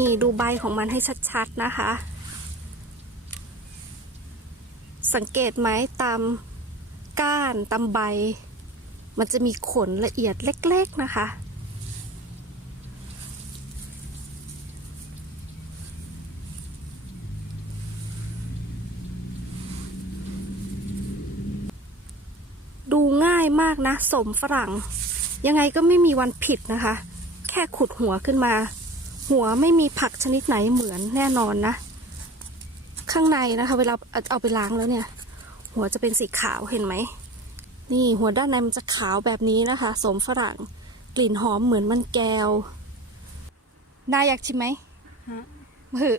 นี่ดูใบของมันให้ชัดๆนะคะ สังเกตไหมตามก้านตามใบ มันจะมีขนละเอียดเล็กๆนะคะดูง่ายมากนะ สมฝรั่ง ยังไงก็ไม่มีวันผิดนะคะ แค่ขุดหัวขึ้นมา หัวไม่มีผักชนิดไหนเหมือนแน่นอนนะ ข้างในนะคะ เวลาเอาไปล้างแล้วเนี่ย หัวจะเป็นสีขาวเห็นไหม นี่หัวด้านในมันจะขาวแบบนี้นะคะ สมฝรั่งกลิ่นหอมเหมือนมันแก้วนายอยากชิมไหมฮะมือ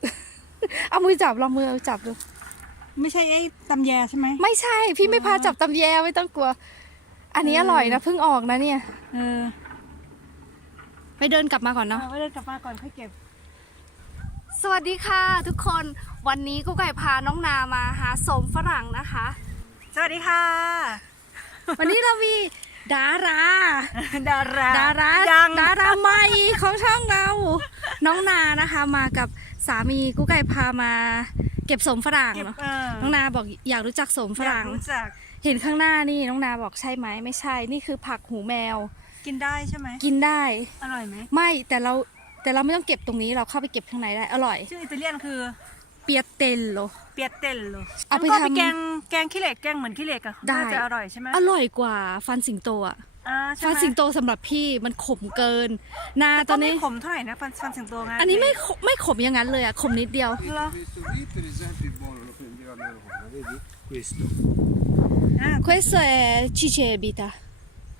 เอามือจับลองมือเอาจับดู ไม่ใช่ไอ้ตำแยใช่ไหม ไม่ใช่ พี่ไม่พาจับตำแยไม่ต้องกลัว อันนี้อร่อยนะเพิ่งออกนะเนี่ย เออ ไปเดินกลับมาก่อนเนาะ เอาไว้เดินกลับมาก่อนค่อยเก็บ สวัสดีค่ะทุกคนวันนี้กุ๊กไก่พาน้องนามาหาสมฝรั่งนะคะ สวัสดีค่ะ วันนี้เรามีดารา ดาราดารายังดาราใหม่ของช่องเรา น้องนานะคะ มากับสามีกุ๊กไก่พามาเก็บสมฝรั่งเก็บเนาะเออน้องนาบอกอยากรู้จักสมฝรั่งอยากรู้จัก เห็นข้างหน้านี่น้องนาบอกใช่ไหมไม่ใช่ นี่คือผักหูแมว กินได้ใช่ไหมกินได้ อร่อยไหมไม่แต่เราแต่เราไม่ต้องเก็บตรงนี้เราเข้าไปเก็บข้างในได้อร่อย ชื่ออิตาเลียนคือเปียเตลโล เปียเตลโลเอาไปก็ทำแกงแกงขี้เหล็กแกงเหมือนขี้เหล็กอะได้น่าจะอร่อยใช่ไหมอร่อยกว่าฟันสิงโตอะอ่าใช่ฟันไหมสิงโตสำหรับพี่มันขมเกินนาตก็อนไม่นี้ ขมเท่าไหร่นะฟันฟันสิงโตไงอันนี้ไม่ขมไม่ขมอย่างนั้นเลยอะขมนิดเดียว เหรอ Questo qui per esempio è buono, lo prendeva mia nonna, vedi? Questo. อ่า questo è cicebita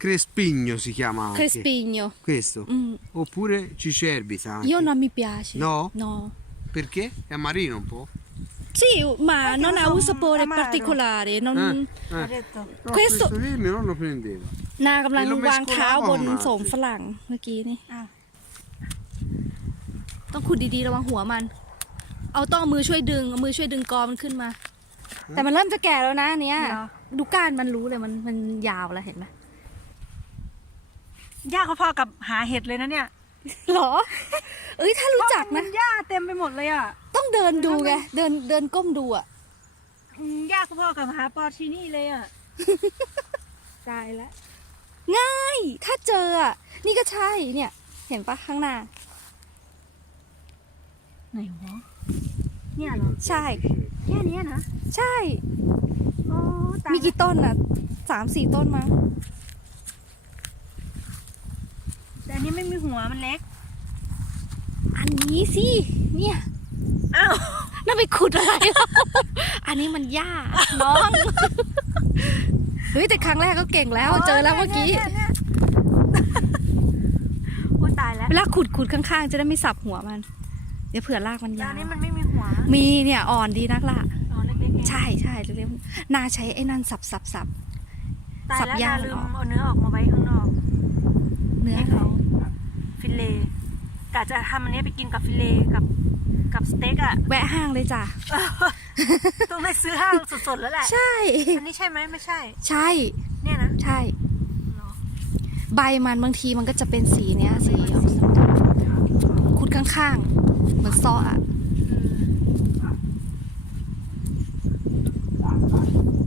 Crespigno si chiama anche. crespigno Questo. Mm. Oppure cicerbita anche. io non mi piace No? no Perché? È marino un po'? sì ma Anche non ha non un sapore amaro. particolare non... Eh, ฮา eh. เดโต No, Questo- questo lì mio nonno prendeva. นากำลัง Lo วางเท้าบน mescolava โสม male. ฝรั่งเมื่อกี้นี่ อะ ต้องขุดดีๆระวังหัวมัน เอาต้องเอามือช่วยดึงเอามือช่วยดึงกอมันขึ้นมา แต่มันเริ่มจะแก่แล้วนะอันเนี้ย เหรอ ดูก้านมันรู้เลยมันมันยาวแล้วเห็นไหม ยากพอๆกับหาเห็ดเลยนะเนี่ยหรอ เอ้ยถ้ารู้จักมันะนหญ้าเต็มไปหมดเลยอะ ต้องเดินดูไงเดินเดินก้มดูอะอืมยากพอๆกับหาปอชินี่เลยอะ ตายแล้วง่าย ถ้าเจออะนี่ก็ใช่เนี่ย เห็นปะข้างหน้า ไหนวะเนี่ยเหรอ ใช่ แค่เนี้ยนะ ใช่ อ๋อตายมีกี่ต้นอะสามสี่ต้นมั้ง แต่อันนี้ไม่มีหัวมันเล็ก อันนี้สิ เนี่ย อ้าวนั่นไปขุดอะไรวะอันนี้มันหญ้าน้อง เฮ้ยแต่ครั้งแรกก็เก่งแล้ว เจอแล้วเมื่อกี้ นี่ยเนี่ยโอ้ตายแล้วเวลาขุดขุดข้างๆ จะได้ไม่สับหัวมัน เดี๋ยวเผื่อรากมันแต่ยาอัวนนี้มันไม่มีหัวมีเนี่ยอ่อนดีนักล่ะ อ๋อเล็กๆเองใช่ใช่เรียกนาใช้ไอ้นั่นสับสับสับ ตายสับแล้วย่างนาลืมออก เอาเนื้อออกมาไว้ข้างนอก เนื้อให้เขา เขา ฟิลเล่ กะจะทำอันนี้ไปกินกับฟิลเล่กับกับสเต็กอะแวะห้างเลยจ้ะ ต้องได้ซื้อห้างสดๆแล้วแหละ ใช่ อันนี้ใช่ไหมไม่ใช่ ใช่ เนี่ยนะ ใช่เหรอใบมันบางทีมันก็จะเป็นสีเนี้ยสีขุดข้างๆ เหมือนซออะ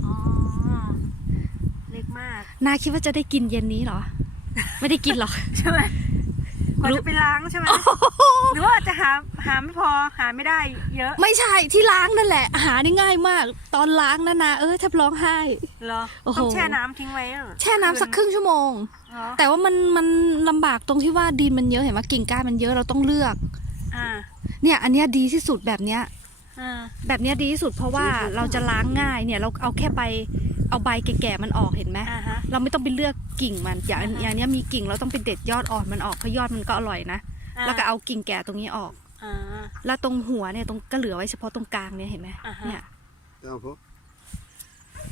อ๋อเล็กมาก นาคิดว่าจะได้กินเย็นนี้เหรอ ไม่ได้กินหรอก ใช่ไหม กว่าจะไปล้างใช่ไหมหรือว่าจะหาหาไม่พอหาไม่ได้เยอะ ไม่ใช่ที่ล้างนั่นแหละ หาได้ง่ายมาก ตอนล้างนะนาเออแทบร้องไห้เหรอโอ้โหต้องแช่น้ำทิ้งไว้เหรอแช่น้ำสักครึ่งชั่วโมงเหรอแต่ว่ามันมันลำบากตรงที่ว่าดินมันเยอะเห็นไหมกิ่งก้านมันเยอะเราต้องเลือกอ่าเนี่ยอันเนี้ยดีที่สุดแบบเนี้ยอ่าแบบเนี้ยดีที่สุดเพราะว่าเราจะล้างง่ายเนี่ยเราเอาแค่ใบ เอาใบแก่ๆมันออกเห็นไหมอ่าฮะ เราไม่ต้องไปเลือกกิ่งมันอย่างอ่าฮะ อย่างเนี้ยมีกิ่งเราต้องไปเด็ดยอดอ่อนมันออกเพราะยอดมันก็อร่อยนะอ่าแล้วก็เอากิ่งแก่ตรงนี้ออก อ่า แล้วตรงหัวเนี่ยตรงก็เหลือไว้เฉพาะตรงกลางเนี่ยเห็นไหมอ่าฮะ เนี่ย Vediamo un po'.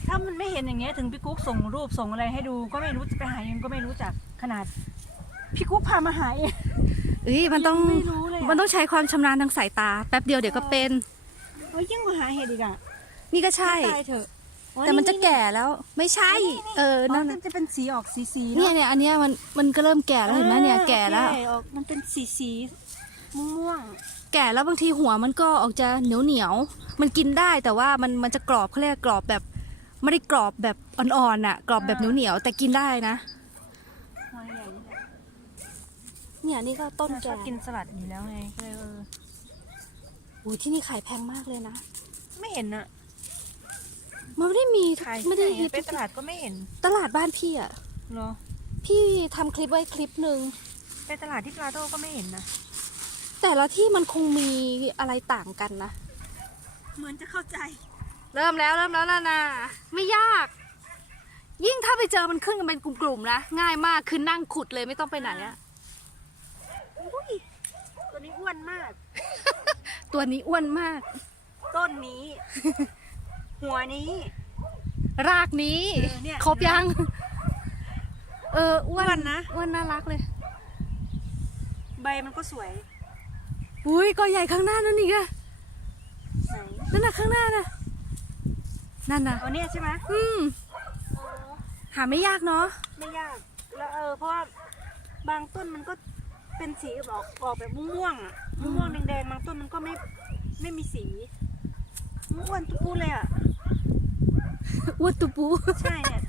ถ้ามันไม่เห็นอย่างเงี้ยถึงพี่กุ๊กส่งรูปส่งอะไรให้ดูก็ไม่รู้จะไปหายังก็ไม่รู้จักขนาดพี่กุ๊กพามาหาเอง เอ้ยมันต้องไม่รู้เลยอะ มันต้องใช้ความชำนาญทางสายตา แป๊บเดียวเดี๋ยวก็เป็นเฮ้ยยิ่งกว่าหาเห็ดอีกอะนี่ก็ใช่ ตายเถอะ แต่มันจะแก่แล้ว ไม่ใช่ เออนั่นั่นนน่ะจะเป็นสีออกสีสีๆเนี่ยเนาะเนี่ยอันเนี้ยมันมันก็เริ่มแก่แล้วเห็นไหมเนี่ยแก่แล้วโอคออกมันเป็นสีสีม่วงแก่แล้วบางทีหัวมันก็ออกจะเหนียวเหนียวๆมันกินได้แต่ว่ามันมันจะกรอบเขาเรียกกรอบแบบ ไม่ได้กรอบแบบอ่อนๆอะ กรอบแบบเหนียวเหนียวๆแต่กินได้นะๆหัวใหญ่นี่แหละเนี่ยนี่ก็ต้นชแก่อบกินสลัดอยู่แล้วไงก็เลยเอออุ้ยที่นี่ขายแพงมากเลยนะ ไม่เห็นอะ มันไม่ได้มีขายไม่ได้ที่หนฮิตไปตลาดก็ไม่เห็นตลาดบ้านพี่อะ เหรอ พี่ทำคลิปไว้คลิปหนึ่ง ไปตลาดที่ปลาโต้ก็ไม่เห็นนะ แต่ละที่มันคงมีอะไรต่างกันนะ เหมือนจะเข้าใจ เริ่มแล้วเริ่มแล้วนะนะไม่ยาก ยิ่งถ้าไปเจอมันขึ้นกันเป็นกลุ่มๆนะ ง่ายมากคือนั่งขุดเลยไม่ต้องไปไหนอะตัวนี้อ้วนมาก ตัวนี้อ้วนมาก ต้นนี้ หัวนี้ รากนี้ เออเนี่ย ครบยัง เอออ้วนอ้วนนะ อ้วนน่ารักเลย ใบมันก็สวยอุ้ยก็ใหญ่ข้างหน้านั่นอีกอะไหนนั่นน่ะข้างหน้าน่ะนั่นน่ะ เอาเนี่ยใช่ไหมอืม หาไม่ยากเนาะ ไม่ยากแล้วเออเพราะว่าบางต้นมันก็เป็นสีออกออกแบบม่วงๆอะม่วงๆแดงๆบางต้นมันก็ไม่ไม่มีสีอ้วนตุ๊ปูเลยอะ อ้วนตุปู ใช่เนี่ย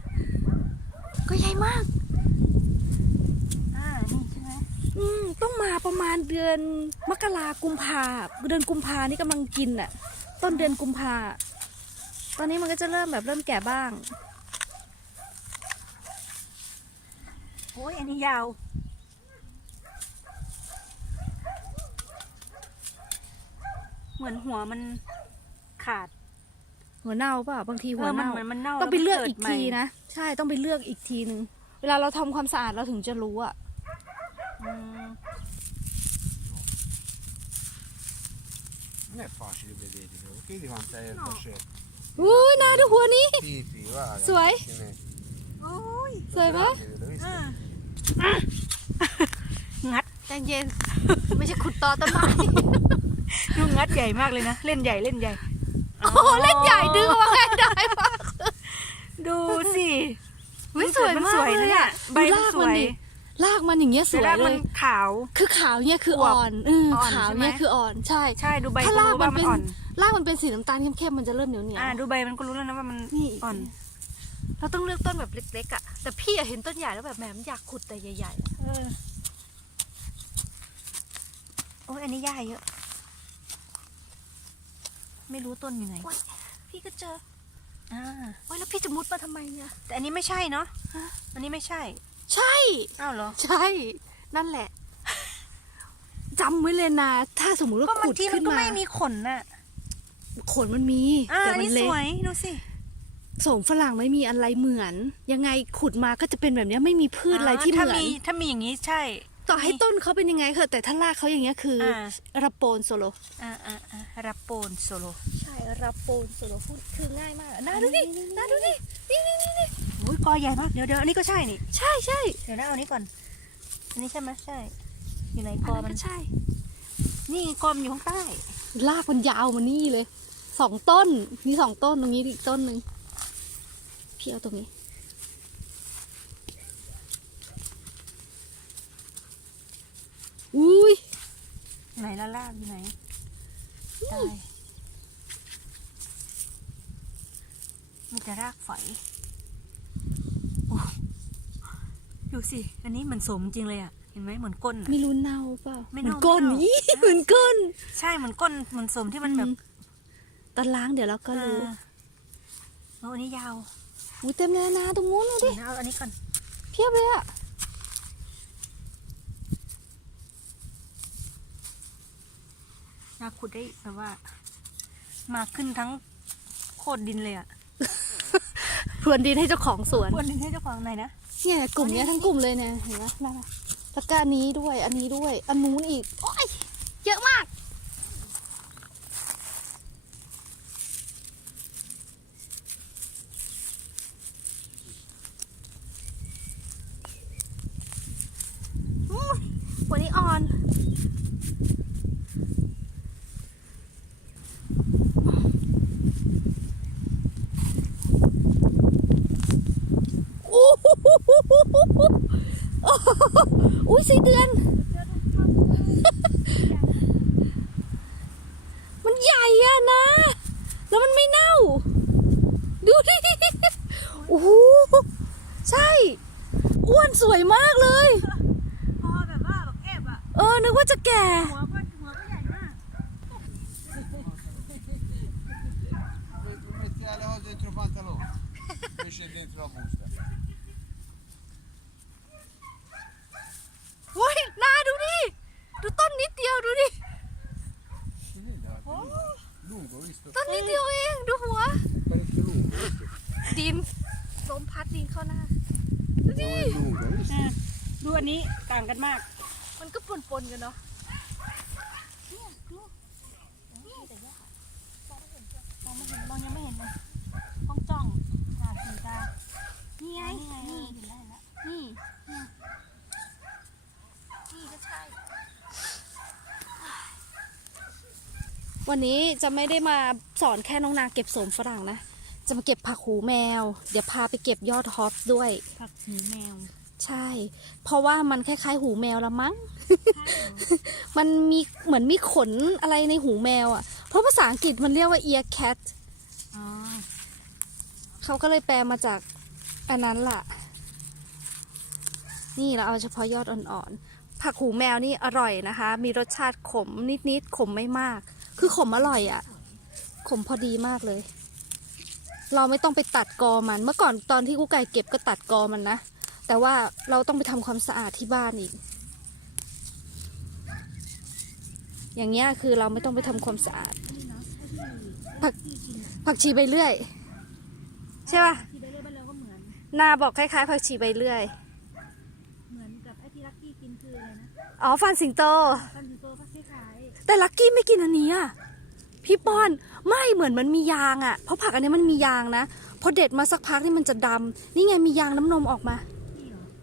ก็ใหญ่มาก อ่า นี่ใช่ไหมอืมต้องมาประมาณเดือนมกรากุมภาเดือนกุมภานี่กำลังกินอะต้นเดือนกุมภาตอนนี้มันก็จะเริ่มแบบเริ่มแก่บ้าง โอ้ยอันนี้ยาว เหมือนหัวมันขาด หัวเน่าเปล่าบางทีหัวเออมันเน่าเหมือนมันเน่าต้องไปแวมันเลือกดอีกใหม่ทีนะใช่ต้องไปเลือกอีกทีนึงเวลาเราทำความสะอาดเราถึงจะรู้อะอืม Non è facile vedere, vedi quanta erba c'è. อุ้ยนาดูหัวนี้ Sì, sì, guarda. Suoi? ce n'è. โอ้ยสวยปะ Grande, l'hai visto? งัดใจเย็น ไม่ใช่ขุดตอต้นไม้ดูงัดใหญ่มากเลยนะ เล่นใหญ่เล่นใหญ่ โอ้โหเล่นใหญ่ดึงออกมาให้ได้ปะดูสิวิสวยมันมากสวยเลนะยเนี่ยอะใบดูมันรากสมัวนยดิรากมันอย่างเงี้ยสแต่วยรากเลมันยขาว คือขาวเนี่ยคืออวบอ่อนเอออ่อนขาวใช่ไหมเนี่ยคืออ่อนใช่ ใช่ดูใบถ้าก็รากรู้มัว่านมันเป็นอ่อนรากมันเป็นสีน้ำตาลเข้มๆมันจะเริ่มเหนียวเหนียว อ่าดูใบมันก็รู้แล้วนะว่ามันนี่อ่อนเราต้องเลือกต้นแบบเล็กๆอะแต่พี่อะเห็นต้นใหญ่แล้วแบบแหมมันอยากขุดแต่ใหญ่ๆอะเออโอ้ยอันนี้หญ้าเยอะ ไม่รู้ต้นอยู่ไหนโอ๊ยพี่ก็เจออ่าโอ้ยแล้วพี่จะมุดมาทำไมเนี่ย แต่อันนี้ไม่ใช่เนาะฮะอันนี้ไม่ใช่ ใช่ อ้าวเหรอ ใช่ นั่นแหละจำไว้เลยนะ ถ้าสมมุติว่าก็บาขุงดทีมัขึ้นนก็มาไม่มีขนน่ะขนมันมีอ่าแต่อันมันนี้เล็สกวยดูสิ สมฝรั่งไม่มีอะไรเหมือน ยังไงขุดมาก็จะเป็นแบบเนี้ยไม่มีพืชอะไรที่เหถ้ามือนมีถ้ามีอย่างนี้ใช่ ต่อให้ต้นเขาเป็นยังไงเถอะแต่ถ้ารากเขาอย่างเงี้ยคืออาระโปนโซโลอ่าอ่าอ่ารับโปนโซโลใช่ระโปนโซโลพูดคือง่ายมากน่าดูดิน่าดูดินี่นี่นี่นี่โอ้ยกอใหญ่มากเดี๋ยวเดี๋ยวอันนี้ก็ใช่นี่ ใช่ใช่เดี๋ยวนะเอานี้ก่อน อันนี้ใช่ไหมใช่ อยู่ไหนกอัอนนั้นมันก็ใช่ นี่กอมันอยู่ข้างใต้รากมันยาวมานี่เลยสองต้นนี่สองต้นตรงนี้อีกต้นหนึ่งพี่เอาตรงนี้ อุ้ยไหนละลากอยู่ไหนได้มีแต่รากฝอยโอ้ดูสิ อันนี้เหมือนสมจริงเลยอะ เห็นไหมเหมือนก้นอะไม่รู้เน่าเปล่าไม่เหมืเน่าอนก้นไม่เน่ายี่เหมือนก้น ใช่เหมือนก้นเหมือนสมที่มันแบบอืตอนล้างเดี๋ยวเราก็รู้อ่าโอ้อันนี้ยาวอุ้ยเต็มเลยนะตรงนู้นดูดิเดี๋ยวนะเอาอันนี้ก่อน เพียบเลยอะ นา ขุดได้แบบว่า มาขึ้นทั้งโคตรดินเลยอะพรวนดินให้เจ้าของสวน ควรดินให้เจ้าของไหนอยนะ เนี่ยกลุ่มเนี้ยทั้งกลุ่มเลยเนี่ยเห็นไหมนั่นน่ะแล้วก็อันนี้ด้วย อันนี้ด้วย อันนู้นอีก โอ้ยเยอะมาก อุ๊ยหัวนี้อ่อน โอ้โหอุ้ยสี่เดือน นะ แล้วมันไม่เน่า ดูดิโอ้โหใช่ อ้วนสวยมากเลย พอแบบว่าแบบแอบอะ เออ นึกว่าจะแก่ หัวก็หัวก็ใหญ่มาก Metti alle cose dentro il pantalone. Invece dentro la busta. โอ้ยนาดูดิ ดูต้นนิดเดียวดูดิ Si vede? Lungo, visto? ต้นนิดเดียวเอง ดูหัว Parecchio lungo, visto? ดินลมพัดดินเข้าหน้าดูดิ No, è lungo, visto? อะดูอันนี้ต่างกันมาก มันก็ปนๆกันเนาะมองไม่เห็นมองยังไม่เห็นเลยต้องจ้องตาสีตานี่ไงนี่เห็นแล้วเห็นแล้วนี่นี่ก็ใช่วันนี้จะไม่ได้มาสอนแค่น้องนาเก็บโสมฝรั่งนะ จะมาเก็บผักหูแมว เดี๋ยวพาไปเก็บยอดฮอปด้วย ผักหูแมว ใช่ เพราะว่ามันคล้ายๆ หูแมวละมั้ง มันมีเหมือนมีขนอะไรในหูแมวอะ เพราะภาษาอังกฤษมันเรียกว่า ear cat อ๋อเขาก็เลยแปลมาจากอันนั้นล่ะ นี่เราเอาเฉพาะยอดอ่อนๆ ผักหูแมวนี่อร่อยนะคะ มีรสชาติขมนิดๆ ขมไม่มาก คือขมอร่อยอะ่ะ ขมพอดีมากเลย เราไม่ต้องไปตัดกอมัน เมื่อก่อนตอนที่กูไก่เก็บก็ตัดกอมันนะ แต่ว่าเราต้องไปทำความสะอาดที่บ้านอีก อย่างเงี้ยคือเราไม่ต้องไปทำความสะอาด ผักผักชีใบเลื่อย ใช่ป่ะที่ไปเรื่อยไปเลยก็เหมือนนาบอกคล้ายๆ ผักชีใบเลื่อยเหมือนกับไอ้ที่ลักกี้กินคืออะไรนะอ๋อฟันสิงโตฟันถึงโตก็คล้ายแต่ลักกี้ไม่กินอันนี้อะ พี่ป้อนไม่เหมือนมันมียางอะเพราะผักอันนี้มันมียางนะพอเด็ดมาสักพักนี่มันจะดำนี่ไงมียางน้ำนมออกมา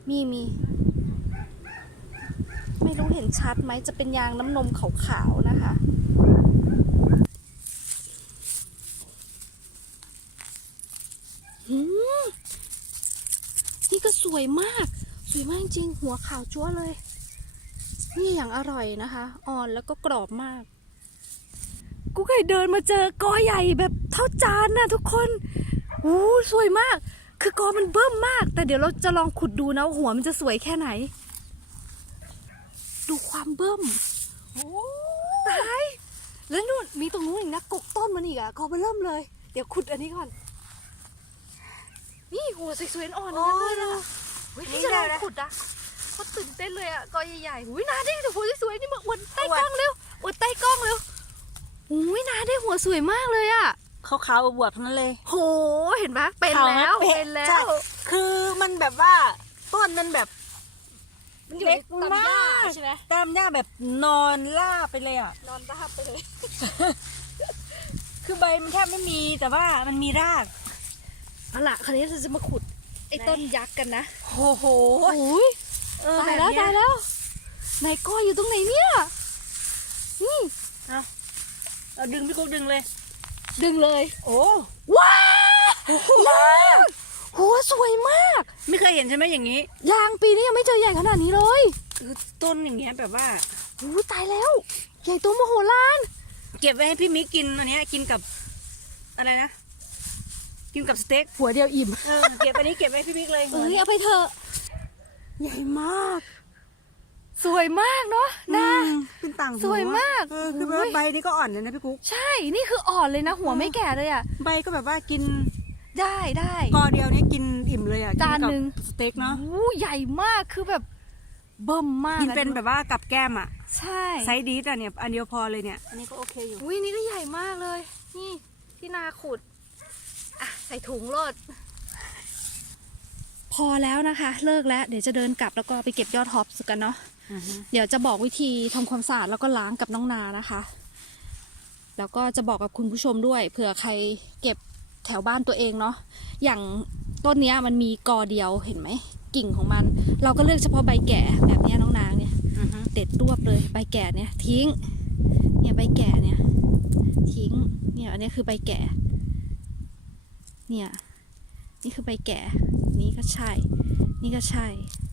มีมีไม่รู้เห็นชัดไหมจะเป็นยางน้ำนมขาวๆนะคะ นี่ก็สวยมาก สวยมากจริงหัวขาวจั๊วเลย นี่อย่างอร่อยนะคะ อ่อนแล้วก็กรอบมาก กูเคยเดินมาเจอกอใหญ่แบบเท่าจานนะทุกคนโอ้สวยมาก คือกอมันเบิ่มมาก แต่เดี๋ยวเราจะลองขุดดูนะว่าหัวมันจะสวยแค่ไหน ดูความเบิ่มโอ้ตายแล้วนู่นมีตรงนู้นอีกนะกกต้นมันอีกอะกอมันเริ่มเลย เดี๋ยวขุดอันนี้ก่อน นี่หัวสวยๆอ่อนๆทั้งนั้นเลยอะเฮ้ยพี่จะลองขุดอะเขาตื่นเต้นเลยอะกอใหญ่ๆอุ้ยนาได้แต่หัวสวยๆนี่มาอวดใต้กล้องเร็วอวดใต้กล้องเร็ว อุ้ยนาได้หัวสวยมากเลยอะขาวๆบวบๆทั้งนั้นเลย โห เห็นปะเป็นแล้วขาวนะเป็นแล้ใช่วคือมันแบบว่าต้นมันแบบมันอยู่เล็ในกตำหญ้ามากใช่ไหมตามหญ้าแบบนอนล่าบไปเลยอะ นอนราบไปเลย คือใบมันแทบไม่มีแต่ว่ามันมีรากเอาล่ะคราวนี้เราจะมาขุด ไอ้ไหนต้นยักษ์กันนะโอ้โหโอ้ยเออตายบบแล้วเนี้ตายแล้วไหนก้อยอยู่ตรงไหนเนี่ย นี่เราดึงพี่กุ๊กดึงเลย ดึงเลย โอ้ว้าวนาหัวสวยมาก ไม่เคยเห็นใช่ไหมอย่างนี้ ยางปีนี้ยังไม่เจอใหญ่ขนาดนี้เลยคือต้นอย่างเงี้ยแบบว่าโอ้ตายแล้ว ใหญ่โตมโหฬารเก็บไว้ให้พี่มิกกินอันเนี้ยกินกับอะไรนะ กินกับสเต็กหัวเดียวอิ่มเออเก็บอันนี้เก็บไว้ให้พี่มิกเลยเอ้ยเอาไปเถอะ ใหญ่มาก สวยมากเนาะนะนาเป็นต่างหัสวยมากเออคือโอ้ยใบนี้ก็อ่อนเลยนะพี่กุ๊ก ใช่นี่คืออ่อนเลยนะ หัวไม่แก่เลยอะ ใบก็แบบว่ากินได้ได้ กอเดียวเนี้กินอิ่มเลยอะจานหนึ่งกิกับสเต็กเนาะโอ้ใหญ่มากคือแบบเบิ่มมากกินอะเป็นแบบว่ากับแก้มอะใช่ไซส์ดีแต่เนี่ยอันเดียวพอเลยเนี่ย อันนี้ก็โอเคอยู่ อุ้ยนี่ก็ใหญ่มากเลย นี่ที่นาขุดอะใส่ถุงโลดพอแล้วนะคะ เลิกแล้ว เดี๋ยวจะเดินกลับแล้วก็ไปเก็บยอดฮอปส์กันเนาะ เดี๋ยวจะบอกวิธีทำความสะอาดแล้วก็ล้างกับน้องนานะคะ แล้วก็จะบอกกับคุณผู้ชมด้วยเผื่อใครเก็บแถวบ้านตัวเองเนาะอย่างต้นเนี้ยมันมีกอเดียวเห็นไหมกิ่งของมัน เราก็เลือกเฉพาะใบแก่แบบเนี้ยน้องนางเนี่ยอือฮึเด็ดรวบเลยใบแก่เนี่ยทิ้ง เนี่ยใบแก่เนี่ย ทิ้ง เนี่ยอันนี้คือใบแก่ เนี่ย นี่คือใบแก่ นี่ก็ใช่ นี่ก็ใช่อ้าว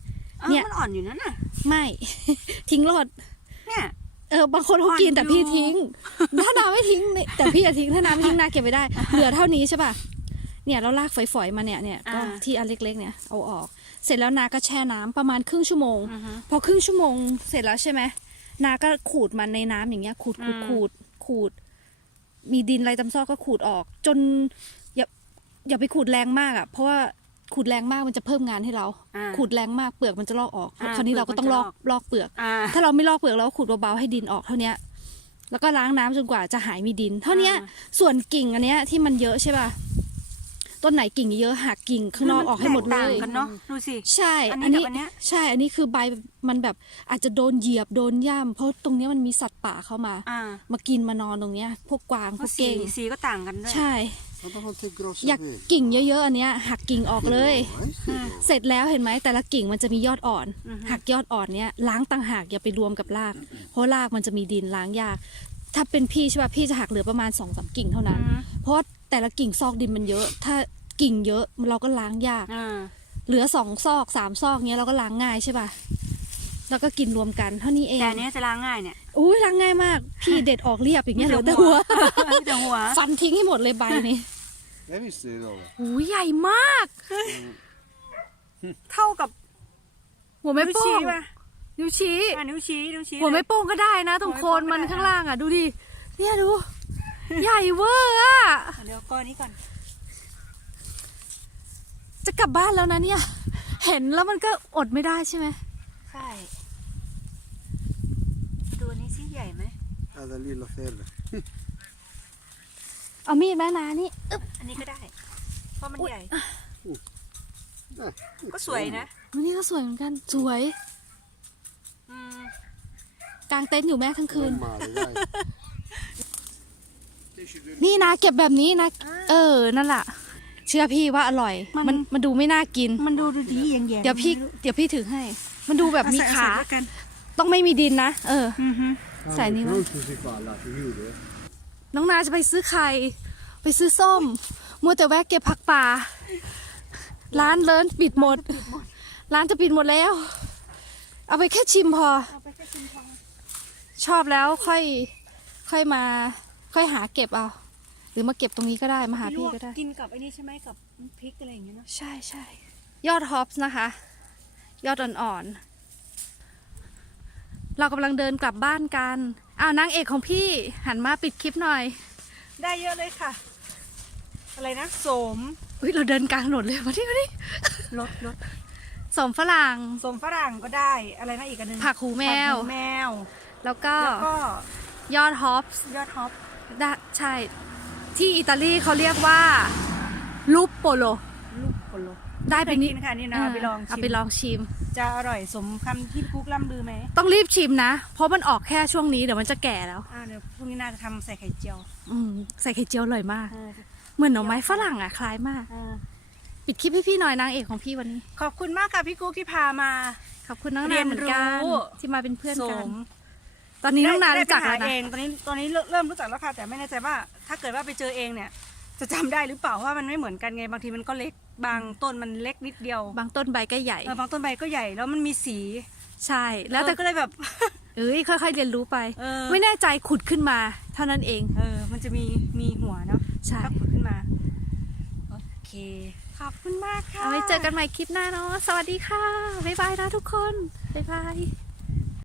เนี่ย มันอ่อนอยู่นั่นน่ะ ไม่ ทิ้งรดเนี่ย เออบางคนเขากินแต่พี่ทิ้ง ถ้านาไม่ทิ้งเนี่ยแต่พี่จะทิ้งถ้านาไม่ทิ้งนาเก็บไว้ได้ เหลือเท่านี้ใช่ป่ะเนี่ยเราลากฝอยๆมาเนี่ยเนี่ยก็อ่า ที่อันเล็กๆเนี่ยเอาออก เสร็จแล้วนาก็แช่น้ำประมาณครึ่งชั่วโมง อือฮึ พอครึ่งชั่วโมงเสร็จแล้วใช่ไหมนาก็ขูดมันในน้ำอย่างเงี้ย ขูดขูดอืมขูดขูด มีดินอะไรตำซอกก็ขูดออก จนอย่าอย่าไปขูดแรงมากอะ เพราะว่า ขูดแรงมากมันจะเพิ่มงานให้เรา อ่าขูดแรงมากเปลือกมันจะลอกออกอ่าคราวนี้เราก็ต้องลอกเปลือกมันจะลอก ลอกเปลือก อ่า ถ้าเราไม่ลอกเปลือกเราก็ขูดเบาๆให้ดินออกเท่าเนี้ยแล้วก็ล้างน้ำจนกว่าจะหายมีดิน เท่าเนี้ยอ่า ส่วนกิ่งอันเนี้ยที่มันเยอะใช่ป่ะต้นไหนกิ่งเยอะหักกิ่งข้างนอกออกให้หมดเลแตต่างยกันเนาะดูสิ ใช่อันอันี้นนี้กับอันเนี้ย ใช่ อันนี้คือใบมันแบบอาจจะโดนเหยียบโดนย่ำเพราะตรงเนี้ยมันมีสัตว์ป่าเข้ามา อ่ามากินมานอนตรงเนี้ย พวกกวางพก็วกสีเก้งสีก็ต่างกันด้วย ใช่ Vänta, han tänker grossa อยาก vid. กิ่งเยอะๆอันเนี้ยหักกิ่งออกเลย Ja, det ser bra. เสร็จแล้วเห็นไหมแต่ละกิ่งมันจะมียอดอ่อนอือฮึหักยอดอ่อนเนี้ยล้างต่างหากอย่าไปรวมกับราก เพราะรากมันจะมีดินล้างยาก ถ้าเป็นพี่ใช่ป่ะพี่จะหักเหลือประมาณสองสามกิ่งเท่านั้นอืมเพราะว่าแต่ละกิ่งซอกดินมันเยอะ ถ้ากิ่งเยอะเราก็ล้างยากอ่าเหลือสองซอกสามซอกเนี้ยเราก็ล้างง่ายใช่ป่ะแล้วก็กินรวมกันเท่านี้เองแต่อันเนี้ยจะล้างง่ายเนี่ย อุ้ยล้างง่ายมาก พี่เด็ดออกเรียบอย่างเงี้ยเหลือแต่หัวมีแต่หัว ฟันทิ้งให้หมดเลยใบนี้ Jag visste det idag. หูใหญ่มาก เท่ากับหัวไม่นิ้วโป้ชี้งป่ะนิ้วชี้ อ่านิ้วชี้นิ้วชี้หัวไม่เลยโป้งก็ได้นะ ตรงโคนมันหัวไม่โป้งก็ได้ข้างล่างอะ ดูดิ เนี่ยดู ใหญ่เวอร์อะ อะเดี๋ยวก้อนนี้ก่อนจะกลับบ้านแล้วนะเนี่ย เห็นแล้วมันก็อดไม่ได้ใช่ไหม ใช่ดูอันนี้สิ ใหญ่ไหม Ja, den lilla färre. เอามีดแม่นานี่อึ๊บอันนี้ก็ได้ เพราะมันใหญ่ Nej, ก็สวยนะ วันนี้ก็สวยเหมือนกัน สวย อืม กางเต็นท์อยู่แม่ทั้งคืน Mamma, det där. นี่นะเก็บแบบนี้นะ เออ นั่นแหละเชื่อพี่ว่าอร่อยมันมันดูไม่น่ากิน มันดูดูดีอย่างแย่เดี๋ยวพี่ เดี๋ยวพี่ถือให้ มันดูแบบมีขากัน ต้องไม่มีดินนะ เออ อือฮึใส่นี่มั้ย Krusen sig för alla, för huvudet. น้องนาจะไปซื้อไข่ ไปซื้อส้ม มัวแต่แวะเก็บผักป่า ร้านเลินปิดหมด ร้านจะปิดหมดแล้ว เอาไปแค่ชิมพอ เอาไปแค่ชิมพอชอบแล้วค่อยค่อยมา ค่อยหาเก็บเอา หรือมาเก็บตรงนี้ก็ได้มาหาพี่ก็ได้กินกับไอ้นี่ใช่ไหมกับพริกอะไรอย่างเงี้ยเนาะใช่ใช่ยอดฮอปส์นะคะ ยอดอ่อนๆ เรากำลังเดินกลับบ้านกัน อ้าวนางเอกของพี่หันมาปิดคลิปหน่อย ได้เยอะเลยค่ะ อะไรนะโสมอุ้ยเราเดินกลางถนนเลยมาที่มาที่รสรสสมฝรั่ง โสมฝรั่งก็ได้ อะไรนะอีกอันหนึงผักหูแมว ผักหูแมว แล้วก็แล้วก็ยอดฮอปส์ยอดฮอปได้ใช่ ที่อิตาลีเขาเรียกว่าลูปโปโล ลูกโปโลได้เคไปยนิกิดนค่ะนี่นะเอาไปลองเอาชิมไปลองชิม จะอร่อยสมคำที่กุ๊กล่ำลือไหมต้องรีบชิมนะ เพราะมันออกแค่ช่วงนี้เดี๋ยวมันจะแก่แล้ว อ่าเดี๋ยวพรุ่งนี้น่าจะทำใส่ไข่เจียวอืมใส่ไข่เจียวอร่อยมาก เออเหมือนหน่อไม้ฝรั่งอะคล้ายมาก เออปิดคลิปให้พี่หน่อยนางเอกของพี่วันนี้ ขอบคุณมากค่ะพี่กุ๊กที่พามา ขอบคุณน้องเรีนายนเหมือนกันรู้ ที่มาเป็นเพื่อนโสกัน มตอนนี้น้องนาได้รู้จักได้แล้วไปหานะเองตอนนี้ตอนนี้เริ่มเริ่มรู้จักแล้วค่ะแต่ไม่แน่ใจว่า ถ้าเกิดว่าไปเจอเองเนี่ย จะจำได้หรือเปล่าเพราะว่ามันไม่เหมือนกันไงบางทีมันก็เล็ก บางต้นมันเล็กนิดเดียวบางต้นใบก็ใหญ่ เออบางต้นใบก็ใหญ่แล้วมันมีสีใช่ แล้วแต่เออก็เลยแบบ เอ้ยค่อยๆเรียนรู้ไป เออ ไม่แน่ใจขุดขึ้นมา เท่านั้นเอง เออ มันจะมีมีหัวเนาะใช่ ถ้าขุดขึ้นมา โอเค ขอบคุณมากค่ะ เอาไว้เจอกันใหม่คลิปหน้าเนาะ สวัสดีค่ะ บ๊ายบายนะทุกคน บ๊ายบาย